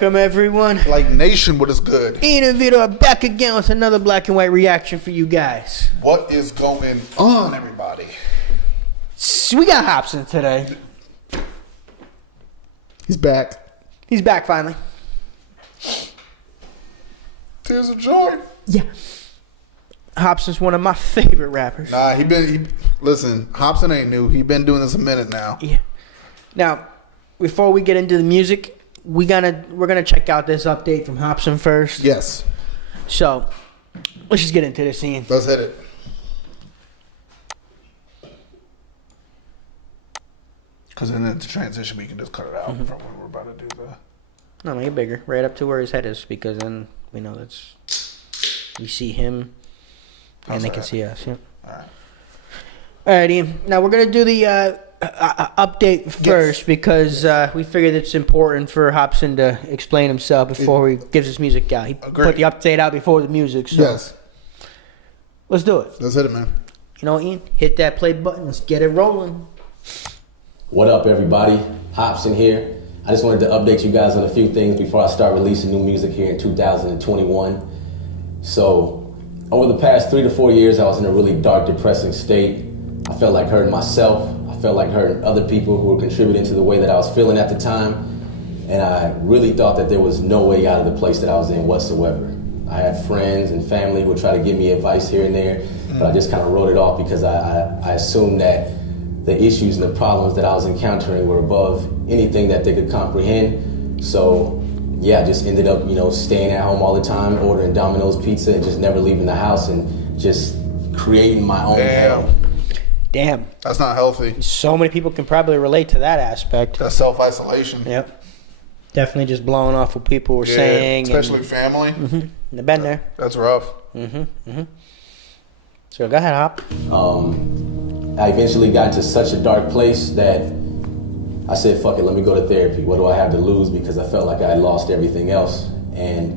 Welcome, everyone. Blite Nation, what is good? Ian and Vito are back again with another black and white reaction for you guys. What is going on, everybody? We got Hopsin today. He's back. He's back finally. Tears of joy. Yeah. Hopsin's one of my favorite rappers. Nah, listen, Hopsin ain't new. He been doing this a minute now. Yeah. Now, before we get into the music, we're gonna check out this update from Hopsin first. Yes. So, let's just get into this scene. Let's hit it. Because in the transition, we can just cut it out from when we're about to do the... No, make it bigger, right up to where his head is, because then we know we see him, and they can see us. Yep. All right. All right, Ian. Now we're gonna do the update first, because we figured it's important for Hopsin to explain himself before he gives his music out. He put the update out before the music. So yes. Let's do it. Let's hit it, man. You know, Ian, hit that play button. Let's get it rolling. What up, everybody? Hopsin here. I just wanted to update you guys on a few things before I start releasing new music here in 2021. So, over the past 3 to 4 years, I was in a really dark, depressing state. I felt like hurting myself. I felt like hurting other people who were contributing to the way that I was feeling at the time. And I really thought that there was no way out of the place that I was in whatsoever. I had friends and family who would try to give me advice here and there, but I just kind of wrote it off because I assumed that the issues and the problems that I was encountering were above anything that they could comprehend. So, yeah, I just ended up, staying at home all the time, ordering Domino's pizza and just never leaving the house and just creating my own hell. Damn. That's not healthy. So many people can probably relate to that aspect. That's self-isolation. Yep. Definitely just blowing off what people were saying. Especially family. They've been there. That's rough. So go ahead, Hop. I eventually got to such a dark place that I said, fuck it, let me go to therapy. What do I have to lose? Because I felt like I had lost everything else. And,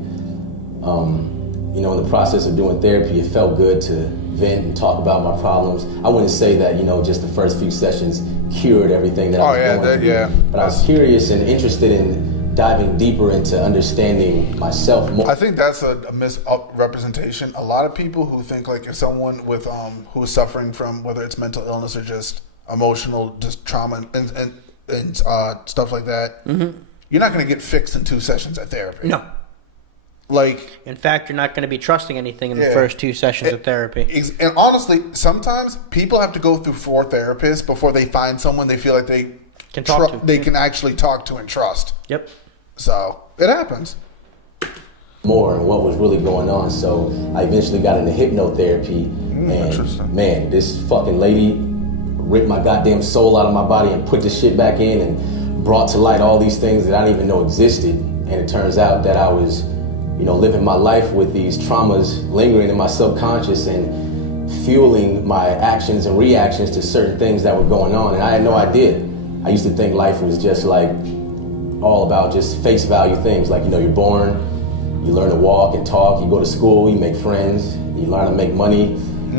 in the process of doing therapy, it felt good to vent and talk about my problems. I wouldn't say that, just the first few sessions cured everything that I was going through. But I was curious and interested in diving deeper into understanding myself more. I think that's a misrepresentation. A lot of people who think like if someone with who's suffering from whether it's mental illness or just emotional just trauma and stuff like that, you're not going to get fixed in 2 sessions at therapy. No. Like, in fact, you're not going to be trusting anything in the first 2 sessions of therapy. And honestly, sometimes people have to go through 4 therapists before they find someone they feel like they can talk to. They can actually talk to and trust. Yep. So it happens. More and what was really going on. So I eventually got into hypnotherapy. And man, this fucking lady ripped my goddamn soul out of my body and put this shit back in and brought to light all these things that I didn't even know existed. And it turns out that I was living my life with these traumas lingering in my subconscious and fueling my actions and reactions to certain things that were going on. And I had no idea. I used to think life was just like all about just face value things. Like, you're born, you learn to walk and talk, you go to school, you make friends, you learn to make money,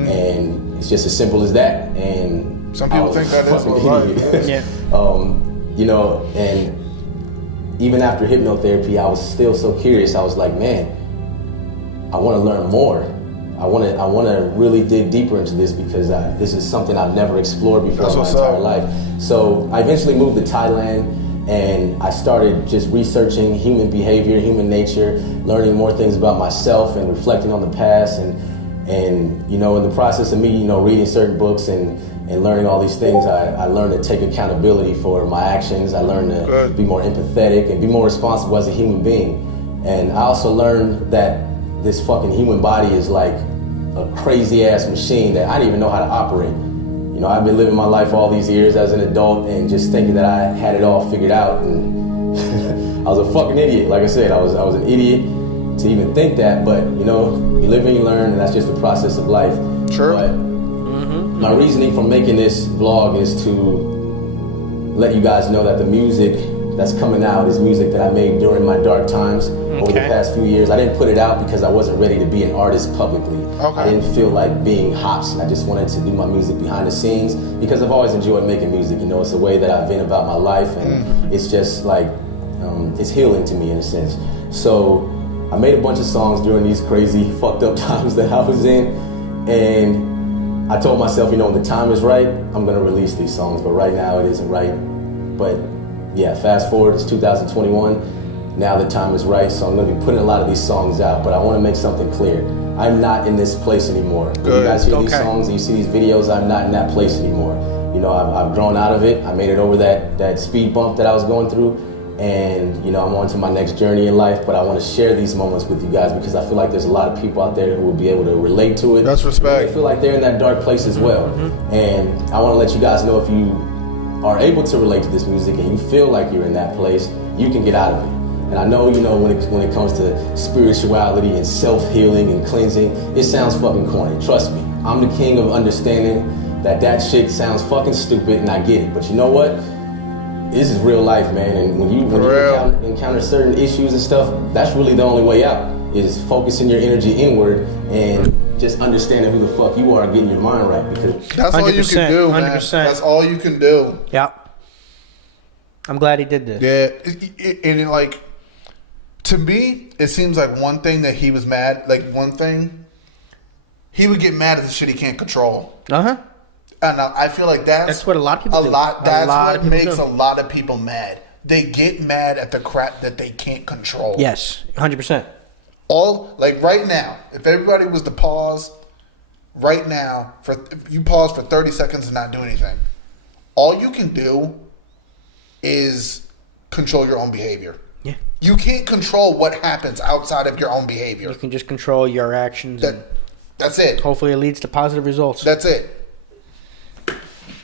and it's just as simple as that. And some people think that is life. Yeah. And even after hypnotherapy, I was still so curious. I was like, man, I want to learn more. I want to really dig deeper into this because this is something I've never explored before in my entire life. So I eventually moved to Thailand and I started just researching human behavior, human nature, learning more things about myself and reflecting on the past. And in the process of me, reading certain books and learning all these things, I learned to take accountability for my actions. I learned to be more empathetic and be more responsible as a human being. And I also learned that this fucking human body is like a crazy ass machine that I didn't even know how to operate. I've been living my life all these years as an adult and just thinking that I had it all figured out. And I was a fucking idiot. Like I said, I was an idiot to even think that. But you live and you learn, and that's just the process of life. Sure. But my reasoning for making this vlog is to let you guys know that the music that's coming out is music that I made during my dark times over the past few years. I didn't put it out because I wasn't ready to be an artist publicly. I didn't feel like being Hopsin. I just wanted to do my music behind the scenes because I've always enjoyed making music. It's a way that I vent about my life, and it's just like it's healing to me in a sense. So I made a bunch of songs during these crazy fucked up times that I was in, and I told myself, you know, when the time is right, I'm gonna release these songs, but right now it isn't right. But yeah, fast forward, it's 2021, now the time is right, so I'm gonna be putting a lot of these songs out, but I wanna make something clear. I'm not in this place anymore. When you guys hear these songs and you see these videos, I'm not in that place anymore. You know, I've grown out of it. I made it over that speed bump that I was going through, and you know, I'm on to my next journey in life, but I want to share these moments with you guys because I feel like there's a lot of people out there who will be able to relate to it. That's respect. They feel like they're in that dark place as well. And I want to let you guys know, if you are able to relate to this music and you feel like you're in that place, you can get out of it. And I know, you know, when it comes to spirituality and self-healing and cleansing, it sounds fucking corny. Trust me, I'm the king of understanding that shit sounds fucking stupid, and I get it. But you know what? This is real life, man. And when you encounter certain issues and stuff, that's really the only way out, is focusing your energy inward and just understanding who the fuck you are and getting your mind right. Because that's all you can do, man. 100%. That's all you can do. Yeah. I'm glad he did this. Yeah. And like, to me, it seems like one thing that he was mad, like one thing, he would get mad at the shit he can't control. Uh-huh. And I feel like that's what a lot of people do. That's what makes a lot of people mad. They get mad at the crap that they can't control. Yes, 100%. All, like right now, if everybody was to pause right now, if you pause for 30 seconds and not do anything, all you can do is control your own behavior. Yeah. You can't control what happens outside of your own behavior. You can just control your actions. That's it. Hopefully it leads to positive results. That's it.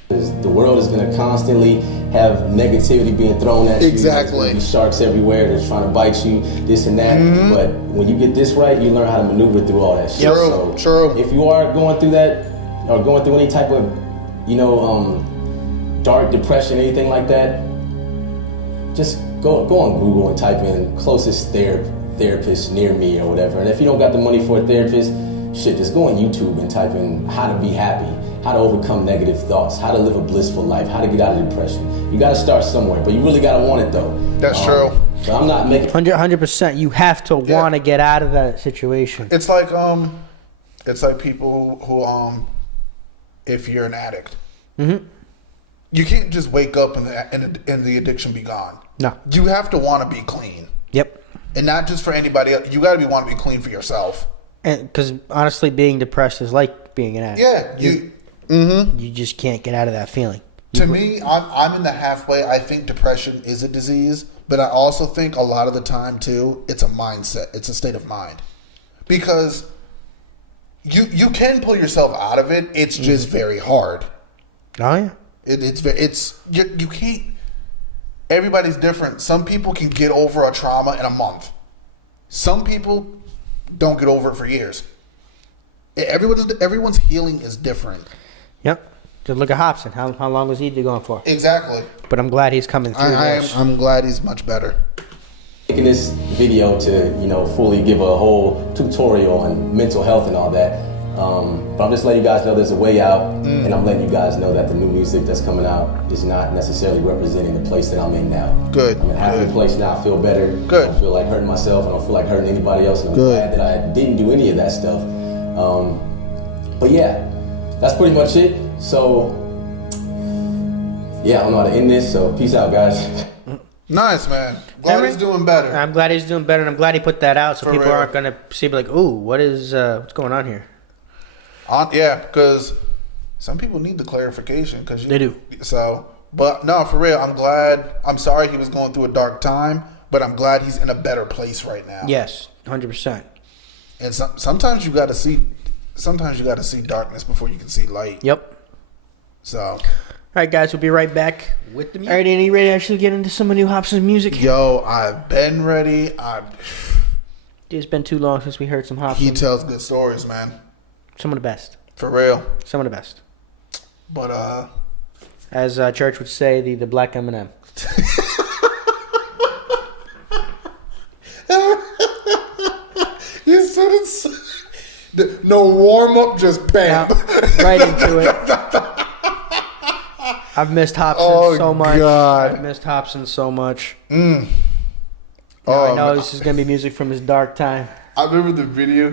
The world is going to constantly have negativity being thrown at you. Exactly. There's sharks everywhere. They're trying to bite you, this and that. But when you get this right, you learn how to maneuver through all that shit. True. If you are going through that, or going through any type of, you know, dark depression, anything like that, just go on Google and type in closest therapist near me or whatever. And if you don't got the money for a therapist, shit, just go on YouTube and type in how to be happy, how to overcome negative thoughts, how to live a blissful life, how to get out of depression. You got to start somewhere, but you really got to want it though. That's true. So I'm not making 100%. You have to want to get out of that situation. It's like people who if you're an addict, you can't just wake up and the addiction be gone. No, you have to want to be clean. Yep. And not just for anybody else. You got to want to be clean for yourself. And because honestly, being depressed is like being an addict. Yeah, you just can't get out of that feeling. To me, I'm in the halfway. I think depression is a disease, but I also think a lot of the time too, it's a mindset. It's a state of mind, because you can pull yourself out of it. It's just very hard. Oh yeah. You can't. Everybody's different. Some people can get over a trauma in a month. Some people don't get over it for years. Everyone's healing is different. Yep. Just look at Hopsin. How long was he going for? Exactly. But I'm glad he's coming through. I'm glad he's much better. Making this video to, you know, fully give a whole tutorial on mental health and all that. But I'm just letting you guys know there's a way out, and I'm letting you guys know that the new music that's coming out is not necessarily representing the place that I'm in now. Good. I'm in a happy place now. I feel better. Good. I don't feel like hurting myself. I don't feel like hurting anybody else. And I'm glad that I didn't do any of that stuff. But yeah, that's pretty much it. So yeah, I don't know how to end this. So peace out, guys. Nice, man. Glad he's doing better. I'm glad he's doing better, and I'm glad he put that out so For people real. aren't gonna see like, ooh, what's going on here? Yeah, because some people need the clarification. They do. So, but no, for real, I'm glad. I'm sorry he was going through a dark time, but I'm glad he's in a better place right now. Yes, 100%. And sometimes you got to see. Sometimes you got to see darkness before you can see light. Yep. So. All right, guys, we'll be right back with the music. All right, Andy, you ready to actually get into some of new Hopsin's music? Yo, I've been ready. It's been too long since we heard some Hopsin. He tells good stories, man. Some of the best. For real. Some of the best. But as Church would say, the black M&M. You said it's no warm up, just bam. Right into it. I've missed Hopsin so much. God. I've missed Hopsin so much. Now I know this is gonna be music from his dark time. I remember the video.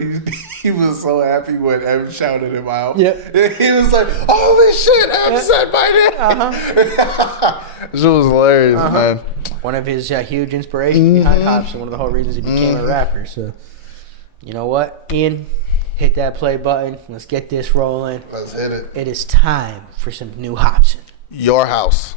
He was so happy when Em shouted him out. Yeah. He was like, "Holy shit, Em said my name." This was hilarious, man. One of his huge inspirations behind Hopsin. One of the whole reasons he became a rapper. So, you know what, Ian? Hit that play button. Let's get this rolling. Let's hit it. It is time for some new Hopsin. Your house.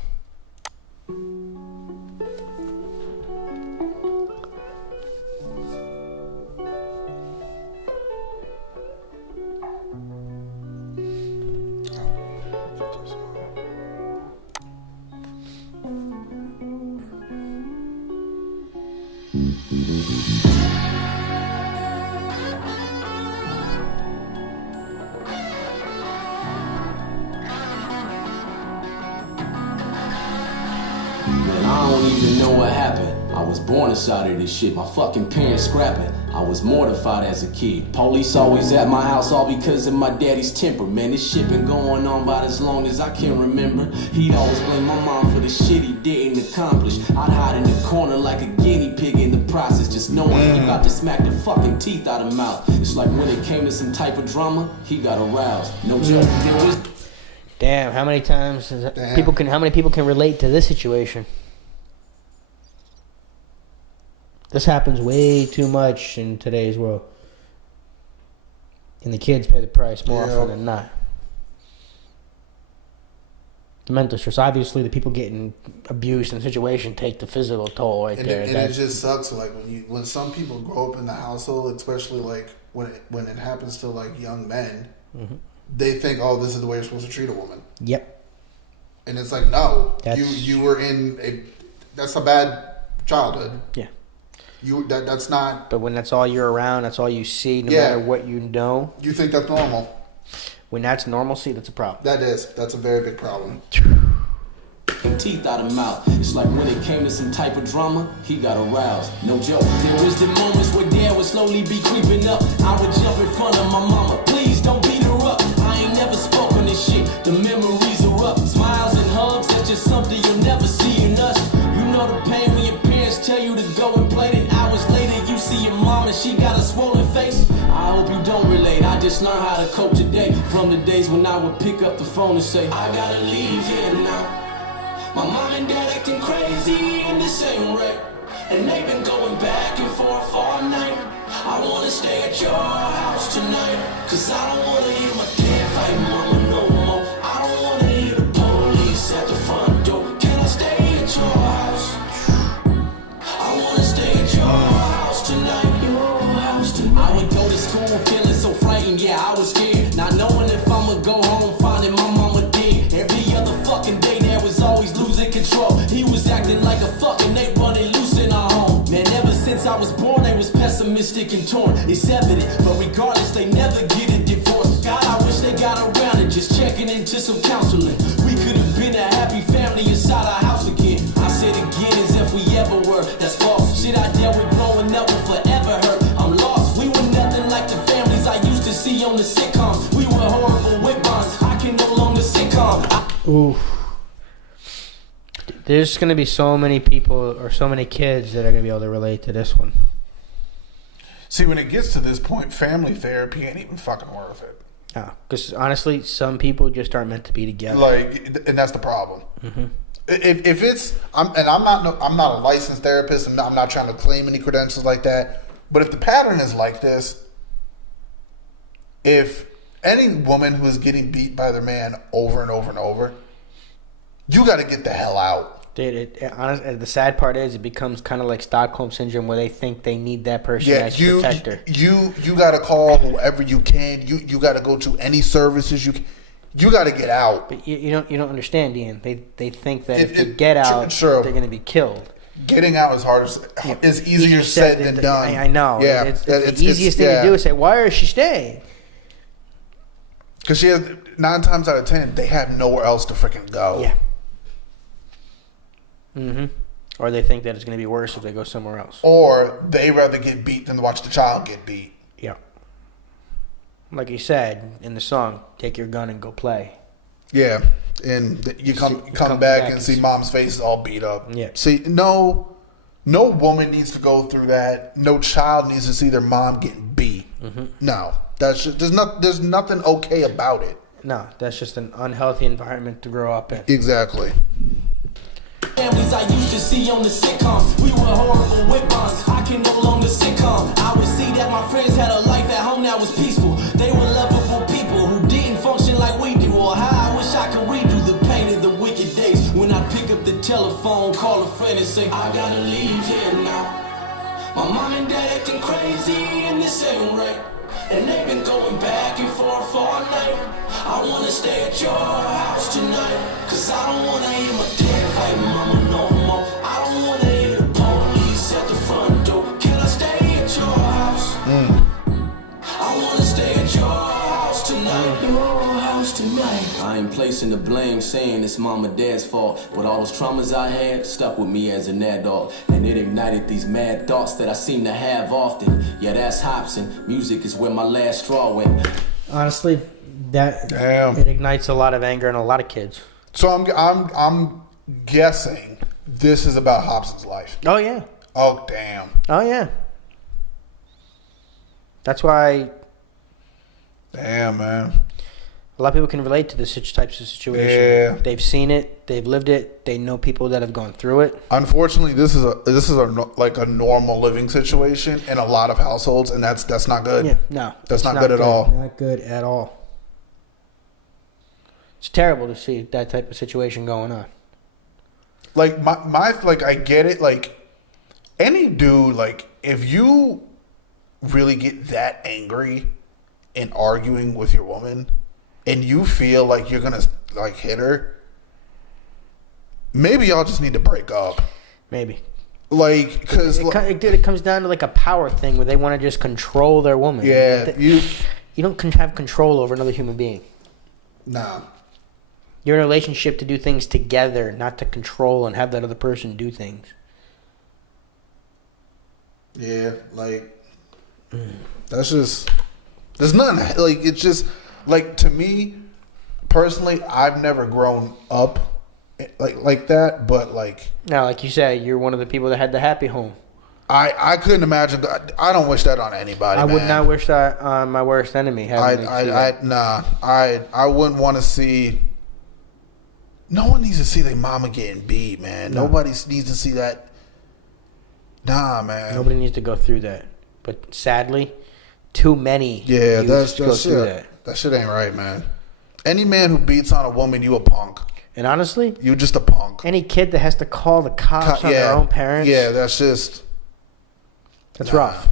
Man, I don't even know what happened. I was born inside of this shit, my fucking parents scrapping. I was mortified as a kid. Police always at my house, all because of my daddy's temper. Man, this shit been going on about as long as I can remember. He'd always blame my mom for the shit he didn't accomplish. I'd hide in the corner like a guinea pig in the process, just knowing he about to smack the fucking teeth out of mouth. It's like when it came to some type of drama, he got aroused. No joke, there was... Damn, how many times how many people can relate to this situation? This happens way too much in today's world. And the kids pay the price more often than not. The mental stress. Obviously, the people getting abused in the situation take the physical toll right there. And it just sucks. Like when some people grow up in the household, especially like when it happens to like young men, they think, oh, this is the way you're supposed to treat a woman. Yep. And it's like, no, you were in that's a bad childhood. Yeah. That's not. But when that's all you're around, that's all you see, no matter what you know. You think that's normal. When that's normalcy, that's a problem. That's a very big problem. Teeth out of mouth. It's like when it came to some type of drama, he got aroused. No joke. There was the moments where dad would slowly be creeping up. I would jump in front of my mama. Please don't beat her up. I ain't never spoken this shit. The memories are up. Smiles and hugs, that's just something you'll never see in us. You know the pain when your parents tell you to go and play. Then hours later you see your mom and she got a swollen face. I hope you don't relate. I just learned how to cope today. From the days when I would pick up the phone and say, I gotta leave here now. My mom and dad acting crazy in the same way, and they've been going back and forth all night. I wanna stay at your house tonight, cause I don't wanna hear my dad fight mama no more. I don't wanna hear the police at the front door. Can I stay at your house? I wanna stay at your house tonight, your house tonight. I would go to school feeling so frightened, yeah, I was scared. Not knowing if I'ma go home, finding my mama dead. Every other fucking day there was always losing control. He was acting like a fucking ape running loose in our home. Man, ever since I was born, they was pessimistic and torn. It's evident, but regardless, they never get a divorce. God, I wish they got around and just checking into some counseling. We could have been a happy family inside our house again. I said again as if we ever were. That's false. Shit I dealt with growing up will forever hurt. I'm lost. We were nothing like the families I used to see on the sitcoms. We were horrible with bonds. I can no longer sitcom. Ooh. There's going to be so many people or so many kids that are going to be able to relate to this one. See, when it gets to this point, family therapy ain't even fucking worth it. No, because honestly, some people just aren't meant to be together. Like, and that's the problem. If it's, I'm not a licensed therapist. I'm not trying to claim any credentials like that. But if the pattern is like this, if any woman who is getting beat by their man over and over and over, you got to get the hell out. Dude, honestly, the sad part is it becomes kind of like Stockholm syndrome, where they think they need that person as a protector. You got to call whoever you can. You got to go to any services you can. You got to get out. But you don't understand, Ian. They think that if they get out, they're going to be killed. Getting out is hard. It's easier said than done. I know. Yeah, it's the easiest thing to do is say, "Why is she staying?" Because she has 9 times out of 10, they have nowhere else to freaking go. Yeah. Or they think that it's going to be worse if they go somewhere else. Or they rather get beat than watch the child get beat. Yeah. Like you said in the song, take your gun and go play. Yeah. And you come back and see mom's face is all beat up. Yeah. See, no, No woman needs to go through that. No child needs to see their mom getting beat. No, that's just, there's nothing okay about it. No, that's just an unhealthy environment to grow up in. Exactly. Families I used to see on the sitcoms. We were horrible with bonds. I can no longer sitcom. I would see that my friends had a life at home that was peaceful. They were lovable people who didn't function like we do. Or how I wish I could redo the pain of the wicked days when I pick up the telephone, call a friend and say, I gotta leave here now. My mom and dad acting crazy and this ain't right. And they've been going back and forth all night. I wanna stay at your house tonight. Cause I don't wanna hear my dad fight mama no more. I don't wanna hear the police at the front door. Can I stay at your house? I wanna stay at your house tonight. Your house tonight. I ain't placing the blame, saying it's mom and dad's fault. But all those traumas I had stuck with me as an adult. And it ignited these mad thoughts that I seem to have often. Yeah, that's Hopsin. Music is where my last straw went. Honestly, it ignites a lot of anger in a lot of kids. So I'm guessing this is about Hopsin's life. Oh yeah. Oh damn. Oh yeah. That's why Damn, man. a lot of people can relate to this types of situation. Yeah. They've seen it, they've lived it, they know people that have gone through it. Unfortunately, this is like a normal living situation in a lot of households, and that's not good. Yeah, no, That's not good at all. Not good at all. It's terrible to see that type of situation going on. Like my like I get it. Like any dude, like if you really get that angry in arguing with your woman, and you feel like you're gonna like hit her, maybe y'all just need to break up. Maybe. Like, because it comes down to like a power thing where they want to just control their woman. yeah, you don't have control over another human being. Nah. You're in a relationship to do things together, not to control and have that other person do things. Yeah, like that's just there's nothing like it's just like to me personally, I've never grown up like that, but like Now, like you said, you're one of the people that had the happy home. I couldn't imagine. I don't wish that on anybody. I would man. not wish that on my worst enemy. I wouldn't want to see. No one needs to see their mama getting beat, man. No. Nobody needs to see that. Nah, man. Nobody needs to go through that. But sadly, too many. Yeah, that's go through shit. That shit ain't right, man. Any man who beats on a woman, you a punk. And honestly, You just a punk. any kid that has to call the cops on their own parents, Yeah, that's just. that's rough.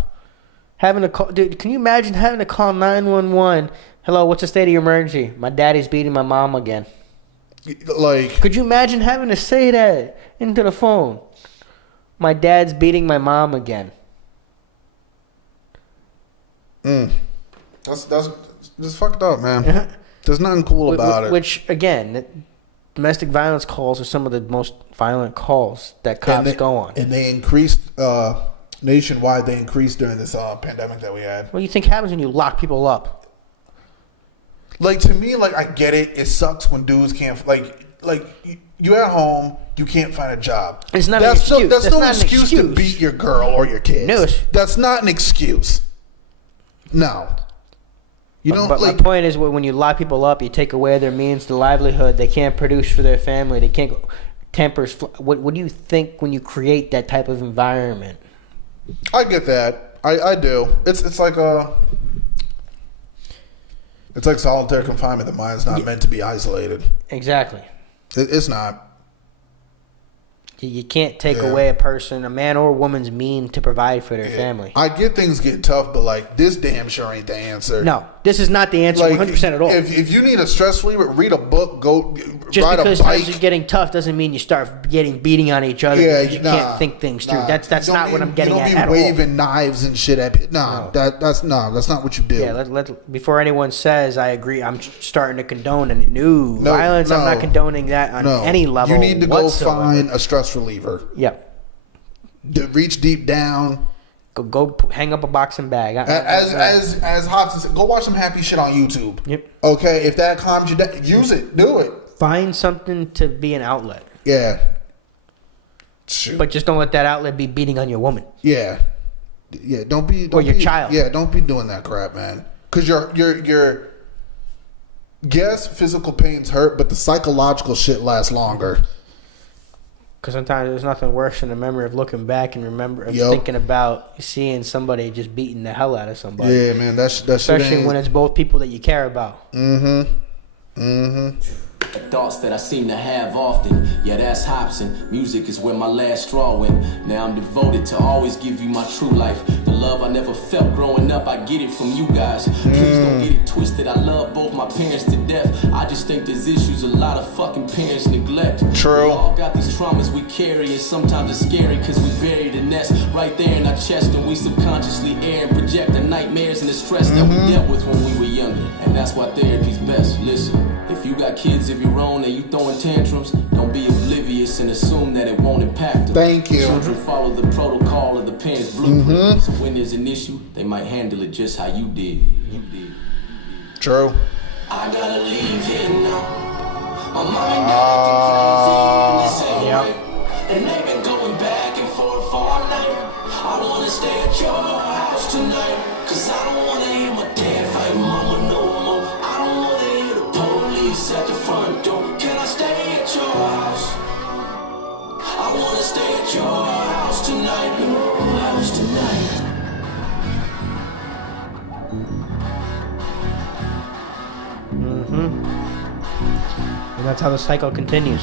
Having to call, dude, can you imagine having to call 911? Hello, what's the state of your emergency? My daddy's beating my mom again. Like, Could you imagine having to say that into the phone? My dad's beating my mom again. that's fucked up, man. There's nothing cool about it. Which, again, domestic violence calls are some of the most violent calls that cops go on. And they increased nationwide. They increased during this pandemic that we had. What do you think happens when you lock people up? Like, to me, like, I get it. It sucks when dudes can't, like you're at home, you can't find a job. It's not an excuse. That's no not an excuse to beat your girl or your kids. No. That's not an excuse. No. You don't, But like, my point is, when you lock people up, you take away their means to livelihood. They can't produce for their family. They can't go. Tempers. What do you think when you create that type of environment? I get that. I do. It's like it's like solitary confinement. The mind's not meant to be isolated. Exactly. It's not. You can't take away a man or a woman's mean to provide for their family. I get things get tough, but like this damn sure ain't the answer. No, this is not the answer 100% at all. If you need a stress reliever, read a book, go Just ride because a bike. times are getting tough doesn't mean you start beating on each other. Yeah, Because you can't think things through. That's You don't not what I'm getting you don't at be all. waving knives and shit at people. That's not what you do. Yeah, before anyone says I agree, I'm starting to condone violence. I'm not condoning that on any level. You need to whatsoever. go find a stress reliever. Yeah. Reach deep down. Go hang up a boxing bag. As Hopsin said, go watch some happy shit on YouTube. Yep. Okay, if that calms you down, use it. Do it. Find something to be an outlet. Yeah. Shoot. But just don't let that outlet be beating on your woman. Yeah. Yeah, don't Or your child. Yeah, don't be doing that crap, man. Because you're yes, physical pains hurt, but the psychological shit lasts longer. Because sometimes there's nothing worse than the memory of looking back and thinking about seeing somebody just beating the hell out of somebody. Yeah, man, that especially when it's both people that you care about. Thoughts that I seem to have often. Yeah, that's Hopsin. Music is where my last straw went. Now I'm devoted to always give you my true life. The love I never felt growing up, I get it from you guys. Please don't get it twisted. I love both my parents to death. I just think there's issues a lot of fucking parents neglect. True. We all got these traumas we carry, and sometimes it's scary because we bury the nest right there in our chest, and we subconsciously air and project the nightmares and the stress that we dealt with when we were younger. And that's why therapy's best. Listen, if you got kids of your own and you throwing tantrums, don't be oblivious and assume that it won't impact them. Thank you. Children follow the protocol of the parents' blueprint. So when there's an issue, they might handle it just how you did. True. I gotta leave here now. My mind acting crazy in the same way. And they've been going back and forth all night. I wanna stay at your house tonight. Cause I don't wanna hear my dad fight mama no more. I don't wanna hear the police at the front door. Can I stay at your house? I wanna stay at your house tonight. Your house tonight. And that's how the cycle continues.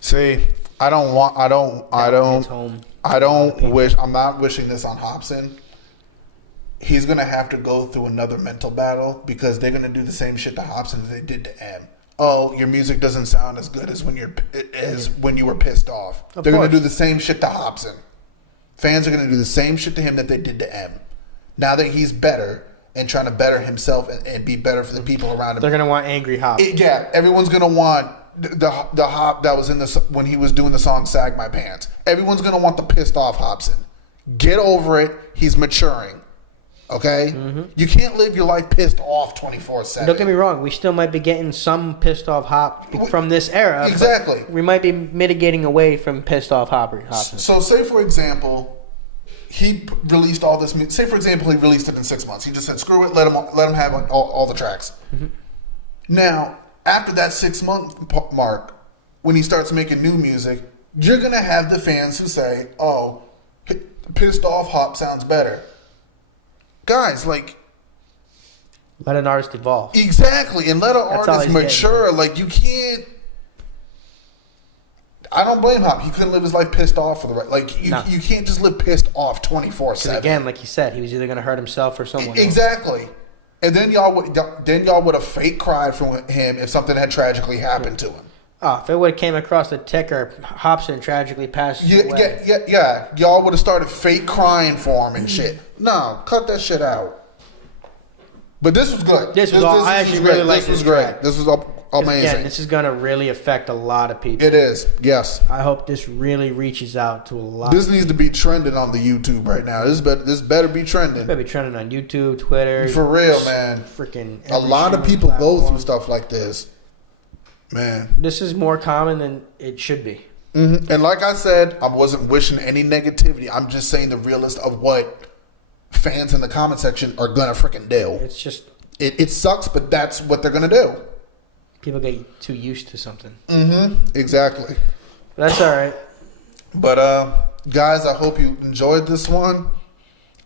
See, I don't wish. I'm not wishing this on Hopsin. He's gonna have to go through another mental battle because they're gonna do the same shit to Hopsin that they did to M. Oh, your music doesn't sound as good as when you were pissed off. They're gonna do the same shit to Hopsin. Fans are gonna do the same shit to him that they did to M. Now that he's better and trying to better himself and be better for the people around him, They're gonna want angry Hop. Yeah, everyone's gonna want the Hop that was in this when he was doing the song "Sag My Pants." Everyone's gonna want the pissed off Hopsin. Get over it. He's maturing. Okay, you can't live your life pissed off 24/7. Don't get me wrong. We still might be getting some pissed off Hop from this era. Exactly. We might be mitigating away from pissed off Hopsin. So, say for example, he released all this. Say for example, he released it in 6 months. He just said, "Screw it, let him have all the tracks." Now, after that 6 month mark, when he starts making new music, you're gonna have the fans who say, "Oh, pissed off Hop sounds better." Guys, like, let an artist evolve. Exactly, and let an That's all artist he's mature. getting. Like, you can't. I don't blame Hop. He couldn't live his life pissed off for the right. Like, you can't just live pissed off 24/7. Again, like you said, he was either going to hurt himself or someone. Exactly. And then y'all would have fake cried for him if something had tragically happened to him. Oh, if it would have came across the ticker, Hopsin tragically passed away. Yeah. Y'all would have started fake crying for him and shit. No, cut that shit out. But this was good. I actually really like this. This was great. Track. This was amazing. Again, this is going to really affect a lot of people. It is. Yes. I hope this really reaches out to a lot. This needs to be trending on the YouTube right now. This better be trending. It better be trending on YouTube, Twitter. For real, man. Freaking. A lot of people go through stuff like this. Man. This is more common than it should be. Mm-hmm. And like I said, I wasn't wishing any negativity. I'm just saying the realist of what fans in the comment section are gonna freaking do. It's just it sucks, but that's what they're gonna do. People get too used to something. Mm-hmm. Exactly. That's all right. But guys, I hope you enjoyed this one.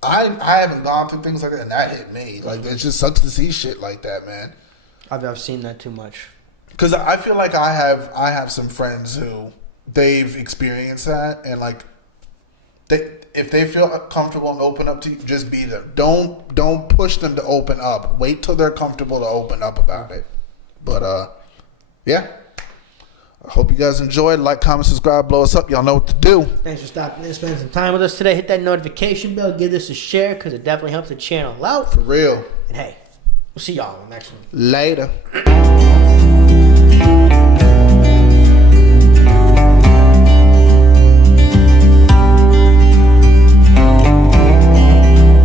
I haven't gone through things like that, and that hit me. Like, it just sucks to see shit like that, man. I've seen that too much. Because I feel like I have some friends who they've experienced that, and like if they feel comfortable and open up to you, just be there. Don't push them to open up. Wait till they're comfortable to open up about it. But yeah. I hope you guys enjoyed. Like, comment, subscribe, blow us up. Y'all know what to do. Thanks for stopping in, spending some time with us today. Hit that notification bell. Give this a share because it definitely helps the channel out. For real. And hey, we'll see y'all in the next one. Later.